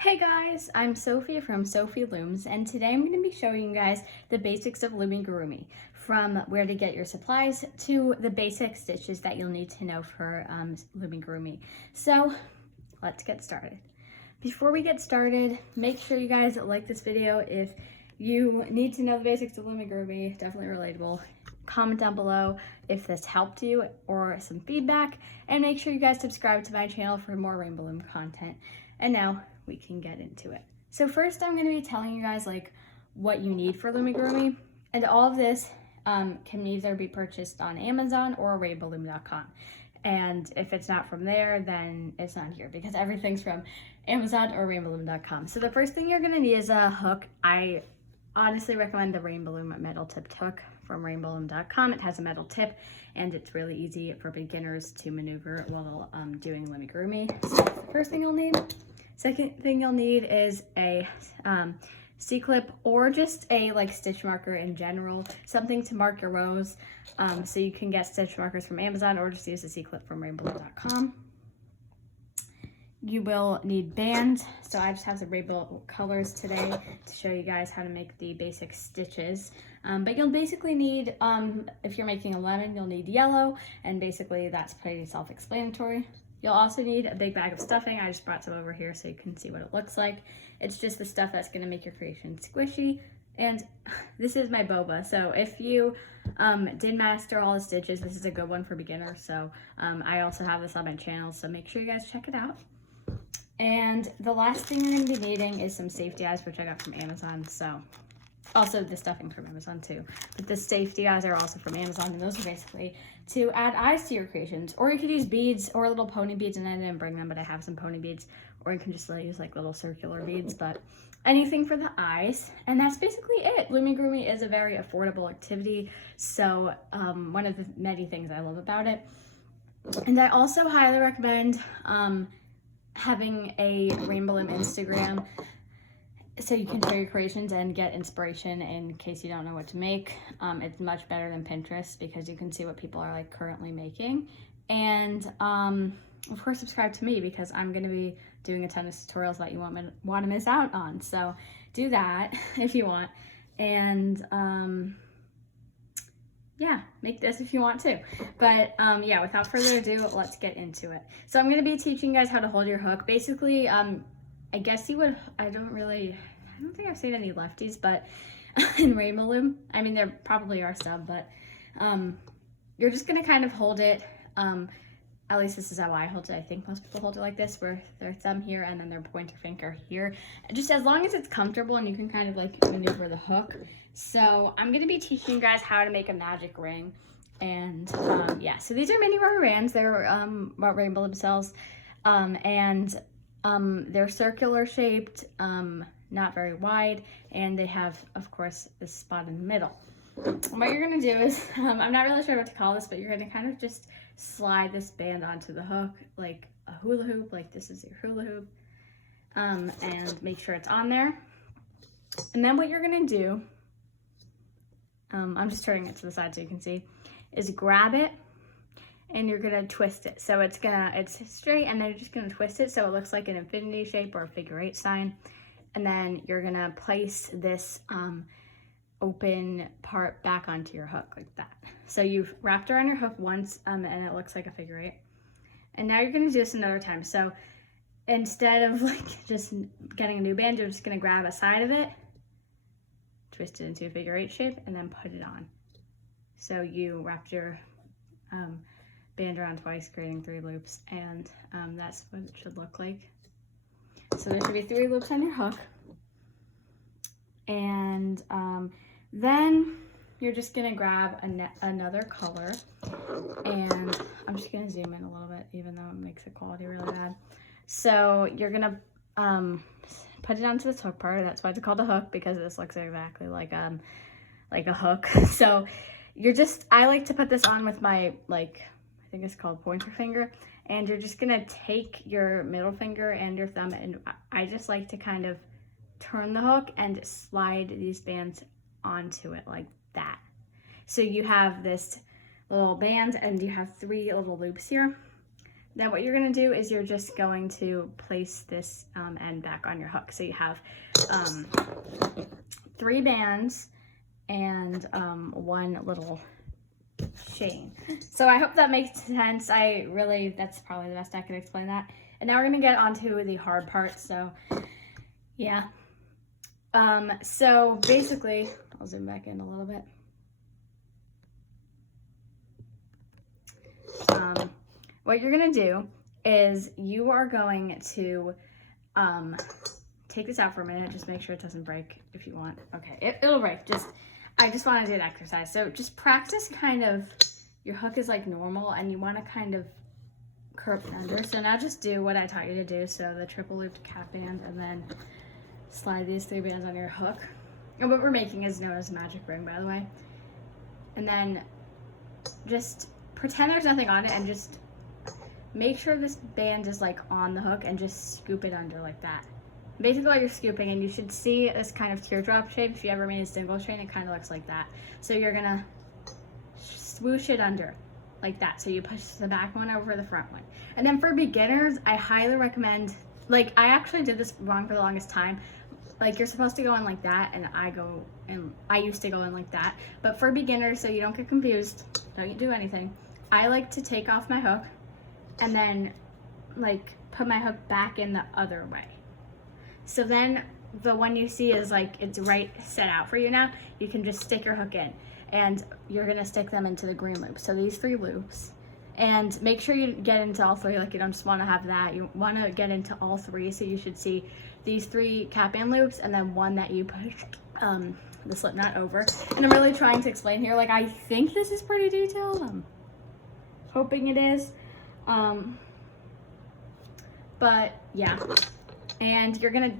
Hey guys, I'm Sophie from Sophie Looms, and today I'm going to be showing you guys the basics of Loomigurumi, from where to get your supplies to the basic stitches that you'll need to know for Loomigurumi. So let's get started. Before we get started, make sure you guys like this video. If you need to know the basics of Loomigurumi, definitely relatable. Comment down below if this helped you or some feedback, and make sure you guys subscribe to my channel for more Rainbow Loom content. And now we can get into it. So first I'm going to be telling you guys like what you need for Loomigurumi, and all of this can either be purchased on Amazon or rainbowloom.com. And if it's not from there, then it's not here because everything's from Amazon or rainbowloom.com. So the first thing you're going to need is a hook. I honestly recommend the Rainbow Loom metal tipped hook from rainbowloom.com. It has a metal tip and it's really easy for beginners to maneuver while doing Loomigurumi. So that's the first thing you'll need. Second thing you'll need is a C-clip or just a stitch marker in general, something to mark your rows. So you can get stitch markers from Amazon or just use a C-clip from rainbowloom.com. You will need bands. So I just have some rainbow colors today to show you guys how to make the basic stitches. But you'll basically need, if you're making a lemon, you'll need yellow, and basically that's pretty self-explanatory. You'll also need a big bag of stuffing. I just brought some over here so you can see what it looks like. It's just the stuff that's gonna make your creation squishy. And this is my boba. So if you did master all the stitches, this is a good one for beginners. So I also have this on my channel, so make sure you guys check it out. And the last thing you're gonna be needing is some safety eyes, which I got from Amazon. So also the stuffing from Amazon too. But the safety eyes are also from Amazon, and those are basically to add eyes to your creations. Or you could use beads or little pony beads, and I didn't bring them, but I have some pony beads. Or you can just use little circular beads, but anything for the eyes. And that's basically it. Loomigurumi is a very affordable activity. So one of the many things I love about it. And I also highly recommend having a Rainbow Loom Instagram so you can share your creations and get inspiration in case you don't know what to make. It's much better than Pinterest because you can see what people are currently making. And of course subscribe to me because I'm going to be doing a ton of tutorials that you won't want to miss out on. So do that if you want. And yeah, make this if you want to. But yeah, without further ado, let's get into it. So I'm going to be teaching you guys how to hold your hook. Basically, I guess you would, I don't think I've seen any lefties, but in Rainbow Loom, I mean, there probably are some, but you're just gonna kind of hold it, at least this is how I hold it. I think most people hold it like this, where their thumb here and then their pointer finger here. Just as long as it's comfortable and you can kind of maneuver the hook. So I'm gonna be teaching you guys how to make a magic ring. And yeah, so these are mini rubber bands. They're what Rainbow Loom sells. And they're circular shaped, not very wide, and they have, of course, this spot in the middle. What you're gonna do is, I'm not really sure what to call this, but you're gonna kind of just slide this band onto the hook like a hula hoop, like this is your hula hoop, and make sure it's on there. And then what you're gonna do, I'm just turning it to the side so you can see, is grab it and you're gonna twist it. So it's straight, and then you're just gonna twist it so it looks like an infinity shape or a figure 8 sign. And then you're gonna place this open part back onto your hook like that. So you've wrapped around your hook once, and it looks like a figure 8. And now you're gonna do this another time. So instead of just getting a new band, you're just gonna grab a side of it, twist it into a figure 8 shape, and then put it on. So you wrapped your band around twice, creating 3 loops, and that's what it should look like. So there should be 3 loops on your hook, and then you're just gonna grab another color, and I'm just gonna zoom in a little bit, even though it makes the quality really bad. So you're gonna put it onto this hook part. That's why it's called a hook, because this looks exactly like a hook. So I like to put this on with my I think it's called pointer finger, and you're just gonna take your middle finger and your thumb, and I just like to kind of turn the hook and slide these bands onto it like that. So you have this little band and you have 3 little loops here. Then what you're gonna do is you're just going to place this end back on your hook. So you have 3 bands and 1 little chain. So I hope that makes sense. That's probably the best I can explain that. And now we're gonna get onto the hard part. So yeah. So basically, I'll zoom back in a little bit. What you're gonna do is you are going to take this out for a minute. Just make sure it doesn't break if you want. Okay, it'll break. I just want to do an exercise. So just practice kind of, your hook is like normal and you want to kind of curve it under. So now just do what I taught you to do. So the triple looped cap band, and then slide these 3 bands on your hook. And what we're making is known as magic ring, by the way. And then just pretend there's nothing on it and just make sure this band is like on the hook and just scoop it under like that. Basically while you're scooping, and you should see this kind of teardrop shape. If you ever made a single chain, it kind of looks like that. So you're gonna swoosh it under like that. So you push the back one over the front one. And then for beginners, I highly recommend, like I actually did this wrong for the longest time. Like you're supposed to go in like that, and I used to go in like that. But for beginners, so you don't get confused, don't do anything, I like to take off my hook and then like put my hook back in the other way. So then the one you see is like, it's right set out for you now. You can just stick your hook in, and you're gonna stick them into the green loop. So these 3 loops, and make sure you get into all 3. Like you don't just wanna have that, you wanna get into all 3. So you should see these 3 cap band loops, and then 1 that you push the slip knot over. And I'm really trying to explain here. Like I think this is pretty detailed. I'm hoping it is. But yeah. And you're gonna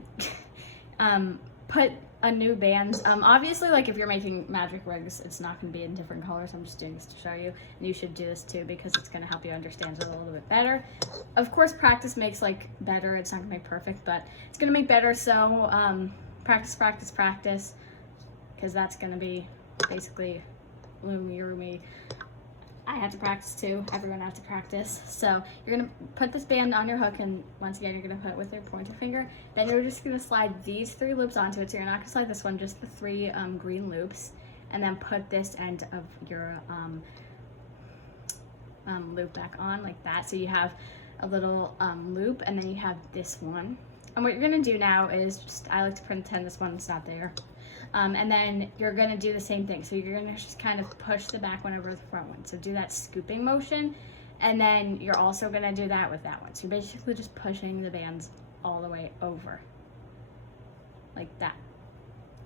put a new band. Obviously, like if you're making magic rings, it's not gonna be in different colors. I'm just doing this to show you. And you should do this too, because it's gonna help you understand it a little bit better. Of course, practice makes like better. It's not gonna make perfect, but it's gonna make better. So practice, practice, practice, because that's gonna be basically Loomigurumi. I have to practice too. Everyone has to practice. So you're gonna put this band on your hook, and once again, you're gonna put it with your pointer finger. Then you're just gonna slide these 3 loops onto it. So you're not gonna slide this one, just the 3 green loops, and then put this end of your loop back on like that. So you have a little loop, and then you have this one. And what you're gonna do now is I like to pretend this one's not there. And then you're gonna do the same thing. So you're gonna just kind of push the back one over the front one. So do that scooping motion. And then you're also gonna do that with that one. So you're basically just pushing the bands all the way over. Like that.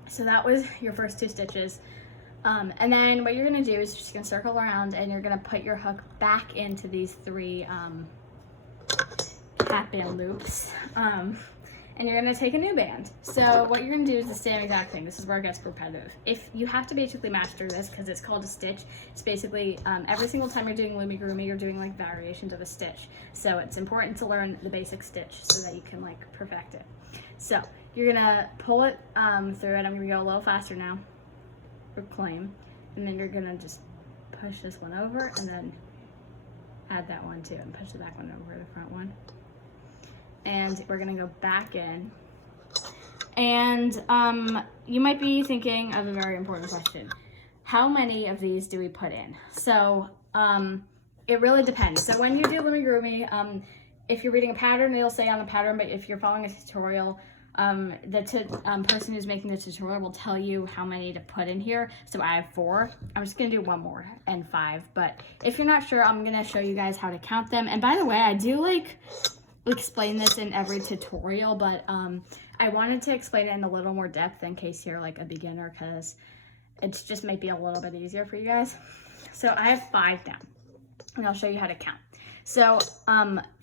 So that was your first 2 stitches. And then what you're gonna do is you're just gonna circle around, and you're gonna put your hook back into these 3 cap band loops. And you're gonna take a new band. So what you're gonna do is the same exact thing. This is where it gets repetitive. If you have to basically master this, because it's called a stitch. It's basically every single time you're doing Loomigurumi, you're doing like variations of a stitch. So it's important to learn the basic stitch so that you can like perfect it. So you're gonna pull it through it. I'm gonna go a little faster now. Reclaim, and then you're gonna just push this one over, and then add that one too, and push the back one over the front one. And we're gonna go back in. And you might be thinking of a very important question. How many of these do we put in? So it really depends. So when you do Loomigurumi, if you're reading a pattern, it'll say on the pattern, but if you're following a tutorial, the person who's making the tutorial will tell you how many to put in here. So I have 4. I'm just gonna do 1 more and 5. But if you're not sure, I'm gonna show you guys how to count them. And by the way, I do like explain this in every tutorial, but I wanted to explain it in a little more depth in case you're like a beginner, because it's just might be a little bit easier for you guys. So I have 5 down, and I'll show you how to count. So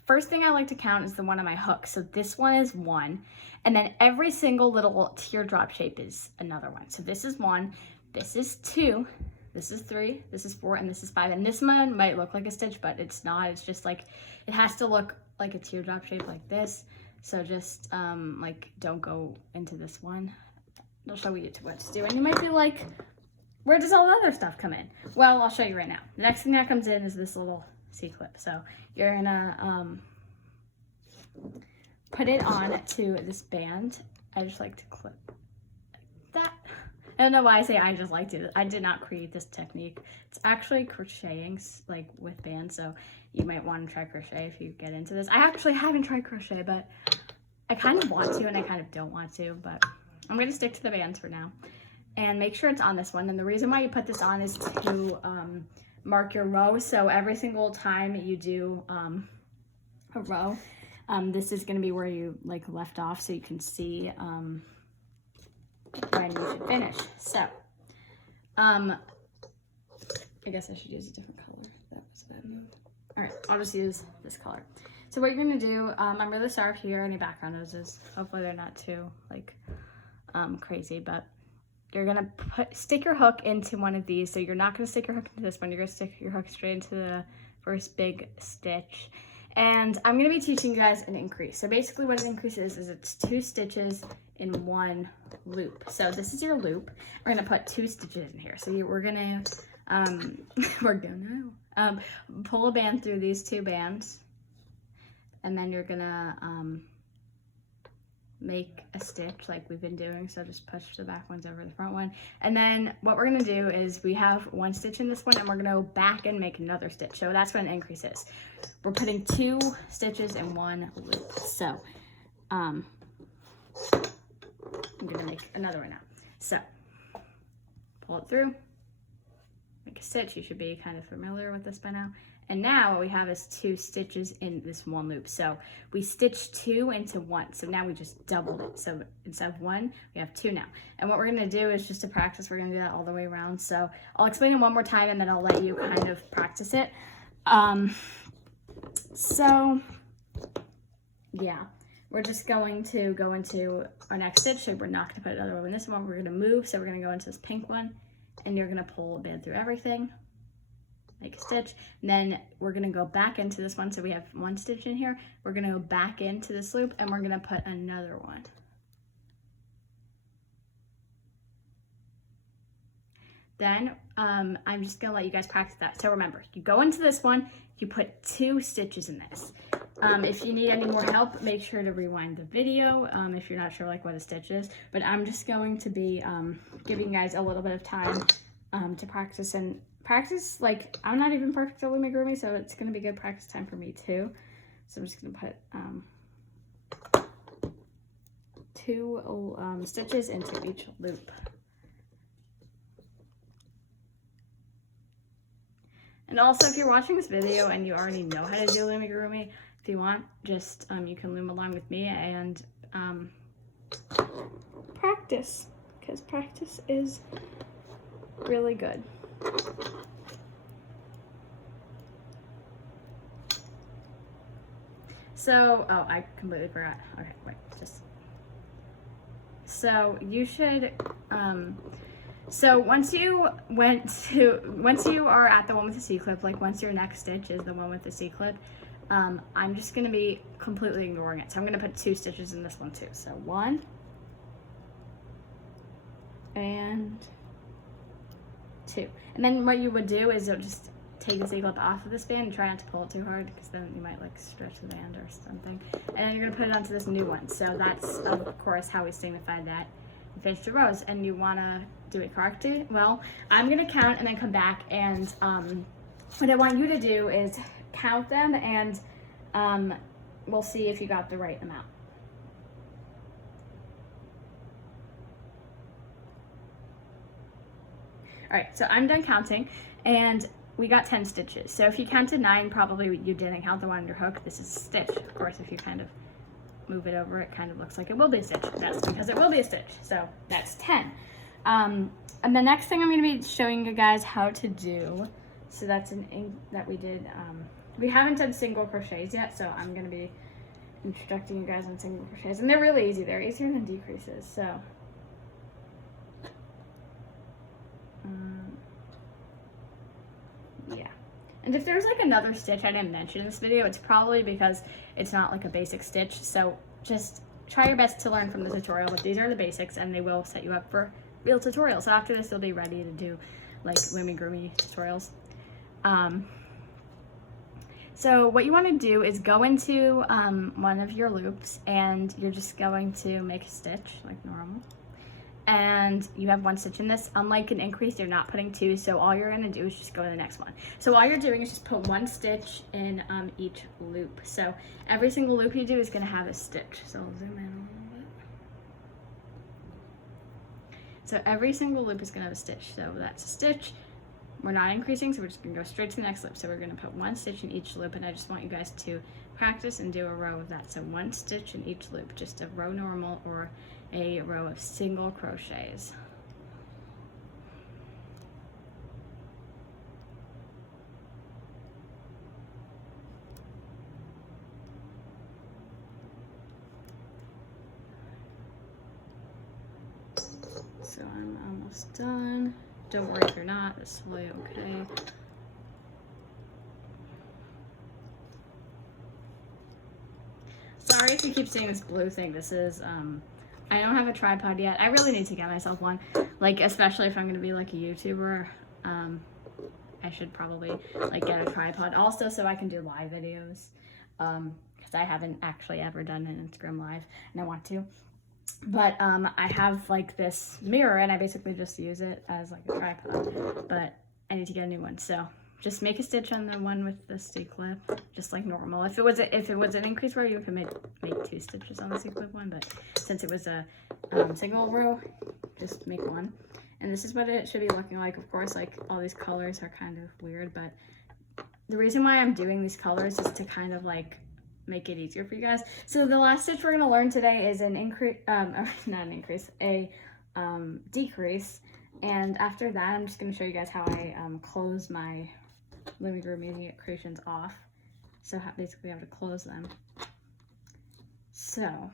first thing I like to count is the one on my hook. So this one is 1, and then every single little teardrop shape is another one. So this is 1, this is 2, this is 3, this is 4, and this is 5. And this one might look like a stitch, but it's not. It's just like, it has to look like a teardrop shape like this. So just like don't go into this one. I'll show you what to do. And you might be like, where does all the other stuff come in? Well, I'll show you right now. The next thing that comes in is this little C-clip. So you're gonna put it on to this band. I just like to clip that. I don't know why I say I just like to. I did not create this technique. It's actually crocheting like with bands, so you might want to try crochet if you get into this. I actually haven't tried crochet, but I kind of want to and I kind of don't want to, but I'm going to stick to the bands for now. And make sure it's on this one. And the reason why you put this on is to mark your row. So every single time you do a row, this is going to be where you like left off, so you can see when you should finish. So I guess I should use a different color. That was a bad move. All right, I'll just use this color. So what you're gonna do, I'm really sorry if you hear any background noises. Hopefully they're not too like crazy, but you're gonna stick your hook into one of these. So you're not gonna stick your hook into this one. You're gonna stick your hook straight into the first big stitch. And I'm gonna be teaching you guys an increase. So basically what an increase is it's 2 stitches in 1 loop. So this is your loop. We're gonna put 2 stitches in here. So we're gonna pull a band through these 2 bands, and then you're gonna make a stitch like we've been doing. So just push the back ones over the front one. And then what we're gonna do is we have 1 stitch in this one, and we're gonna go back and make another stitch. So that's what an increase is. We're putting 2 stitches in 1 loop. So I'm gonna make another one now. So pull it through, make a stitch. You should be kind of familiar with this by now. And now what we have is 2 stitches in this 1 loop. So we stitched 2 into 1. So now we just doubled it. So instead of 1, we have 2 now. And what we're gonna do is just to practice, we're gonna do that all the way around. So I'll explain it one more time and then I'll let you kind of practice it. So yeah, we're just going to go into our next stitch. So we're not gonna put another one in this one. We're gonna move. So we're gonna go into this pink one, and you're gonna pull a band through everything, make a stitch, and then we're gonna go back into this one. So we have 1 stitch in here. We're gonna go back into this loop, and we're gonna put another one. Then I'm just gonna let you guys practice that. So remember, you go into this one, you put 2 stitches in this. If you need any more help, make sure to rewind the video if you're not sure like what a stitch is. But I'm just going to be giving you guys a little bit of time to practice. And practice, like, I'm not even perfect at Loomigurumi, so it's gonna be good practice time for me too. So I'm just gonna put 2 stitches into each loop. And also, if you're watching this video and you already know how to do Loomigurumi, if you want, just you can loom along with me and practice, because practice is really good. So, oh, I completely forgot. Okay, wait, so you should, so once you are at the one with the C-clip, like once your next stitch is the one with the C-clip, I'm just gonna be completely ignoring it. So I'm gonna put 2 stitches in this one too. So 1 and 2. And then what you would do is you'll just take the C-clip off of this band and try not to pull it too hard, because then you might like stretch the band or something. And then you're gonna put it onto this new one. So that's of course how we signify that you finished the rows. And you wanna do it correctly. Well, I'm gonna count and then come back, and what I want you to do is count them, and we'll see if you got the right amount. All right, so I'm done counting, and we got 10 stitches. So if you counted 9, probably you didn't count the one on your hook. This is a stitch. Of course, if you kind of move it over, it kind of looks like it will be a stitch. That's because it will be a stitch. So that's 10. And the next thing I'm going to be showing you guys how to do, so that's that we did, we haven't done single crochets yet, so I'm going to be instructing you guys on single crochets, and they're really easy. They're easier than decreases. So yeah, and if there's like another stitch I didn't mention in this video, it's probably because it's not like a basic stitch. So just try your best to learn from the tutorial, but these are the basics, and they will set you up for real tutorials. So after this, you'll be ready to do like Loomigurumi tutorials. So what you want to do is go into one of your loops, and you're just going to make a stitch like normal. And you have one stitch in this. Unlike an increase, you're not putting two, so all you're going to do is just go to the next one. So all you're doing is just put one stitch in each loop. So every single loop you do is going to have a stitch. So I'll zoom in a little bit. So every single loop is going to have a stitch. So that's a stitch. We're not increasing, so we're just going to go straight to the next loop. So we're going to put one stitch in each loop, and I just want you guys to practice and do a row of that. So one stitch in each loop, just a row normal or a row of single crochets. So I'm almost done. Don't worry if you're not, it's really okay. Sorry if you keep seeing this blue thing. This is, I don't have a tripod yet. I really need to get myself one. Like, especially if I'm gonna be like a YouTuber, I should probably like get a tripod also so I can do live videos. Because I haven't actually ever done an Instagram live, and I want to. But I have like this mirror, and I basically just use it as like a tripod, but I need to get a new one. So just make a stitch on the one with the C-clip, just like normal. If it was an increase row, you could make two stitches on the C-clip one, but since it was a single row, just make one. And this is what it should be looking like. Of course, like all these colors are kind of weird, but the reason why I'm doing these colors is to kind of like make it easier for you guys. So the last stitch we're going to learn today is an increase, not an increase, a decrease. And after that, I'm just going to show you guys how I close my Loomigurumi creations off. So basically I have to close them. So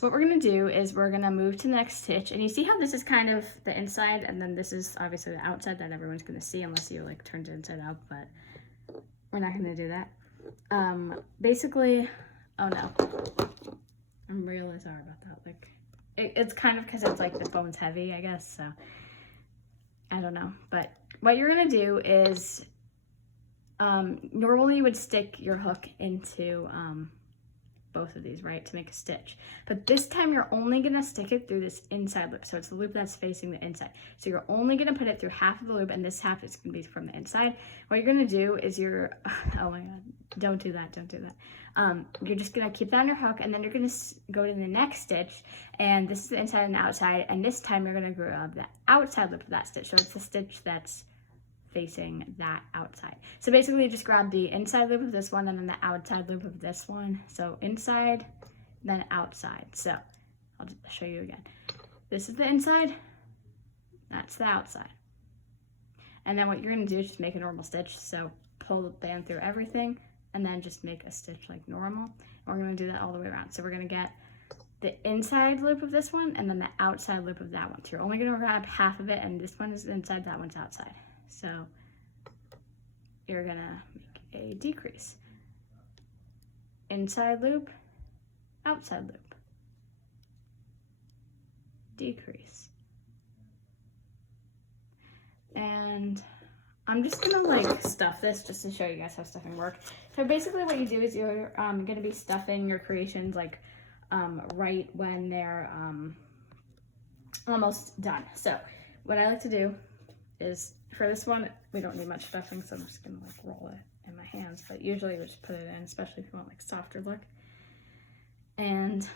what we're going to do is we're going to move to the next stitch, and you see how this is kind of the inside, and then this is obviously the outside that everyone's going to see unless you like turned it inside out, but we're not going to do that. Basically, oh no, I'm really sorry about that. Like it's kind of because it's like the phone's heavy, I guess, so I don't know. But what you're gonna do is normally you would stick your hook into both of these, right, to make a stitch, but this time you're only gonna stick it through this inside loop. So it's the loop that's facing the inside, so you're only gonna put it through half of the loop, and this half is gonna be from the inside. What you're gonna do is oh my god, don't do that. You're just gonna keep that on your hook, and then you're gonna go to the next stitch, and this is the inside and the outside, and this time you're gonna grab the outside loop of that stitch. So it's the stitch that's facing that outside. So basically you just grab the inside loop of this one and then the outside loop of this one. So inside, then outside. So I'll just show you again. This is the inside, that's the outside. And then what you're gonna do is just make a normal stitch. So pull the band through everything and then just make a stitch like normal. And we're gonna do that all the way around. So we're gonna get the inside loop of this one and then the outside loop of that one. So you're only gonna grab half of it, and this one is inside, that one's outside. So you're gonna make a decrease. Inside loop, outside loop. Decrease. And I'm just gonna like stuff this just to show you guys how stuffing works. So basically what you do is you're gonna be stuffing your creations like right when they're almost done. So what I like to do is, for this one, we don't need much stuffing, so I'm just gonna like roll it in my hands, but usually we just put it in, especially if you want like softer look. And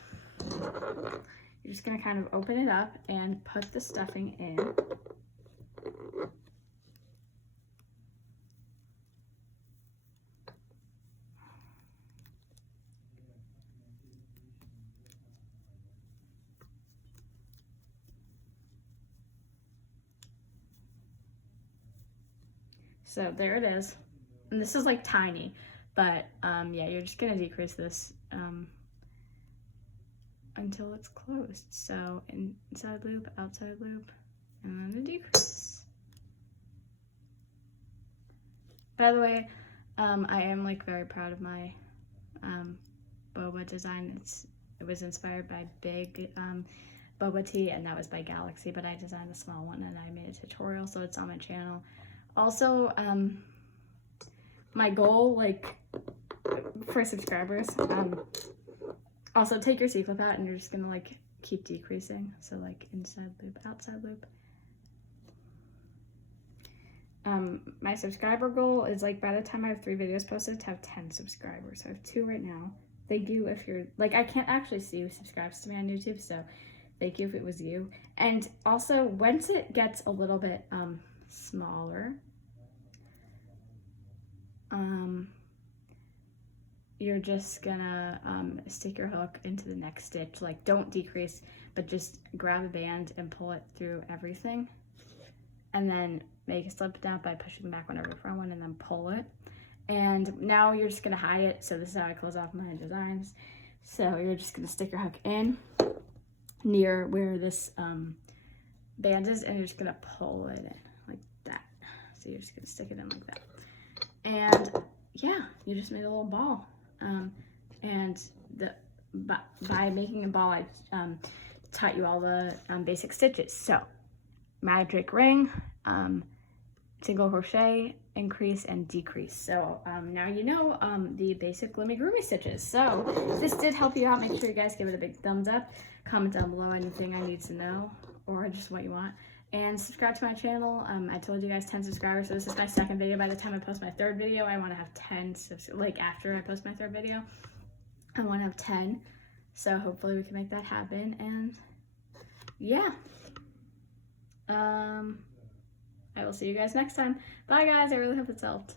you're just gonna kind of open it up and put the stuffing in. So there it is. And this is like tiny, but yeah, you're just gonna decrease this until it's closed. So inside loop, outside loop, and then a decrease. By the way, I am like very proud of my boba design. It was inspired by Big Boba Tea, and that was by Galaxy, but I designed a small one and I made a tutorial, so it's on my channel. Also, my goal, like, for subscribers, also take your C-clip out and you're just gonna like keep decreasing. So like inside loop, outside loop. My subscriber goal is like by the time I have 3 videos posted to have 10 subscribers. So I have 2 right now. Thank you if you're, like, I can't actually see who subscribes to me on YouTube, so thank you if it was you. And also, once it gets a little bit smaller, you're just gonna stick your hook into the next stitch. Like, don't decrease, but just grab a band and pull it through everything. And then make a slip knot by pushing back on every front one and then pull it. And now you're just gonna hide it. So this is how I close off my designs. So you're just gonna stick your hook in near where this band is, and you're just gonna pull it in like that. So you're just gonna stick it in like that. And yeah, you just made a little ball. And by making a ball, I taught you all the basic stitches. So magic ring, single crochet, increase and decrease. So now you know the basic Loomigurumi stitches. So if this did help you out, make sure you guys give it a big thumbs up. Comment down below anything I need to know or just what you want. And subscribe to my channel. I told you guys 10 subscribers, so this is my 2nd video. By the time I post my 3rd video, I want to have 10, like after I post my 3rd video, I want to have 10. So hopefully we can make that happen. And yeah. I will see you guys next time. Bye guys, I really hope it's helped.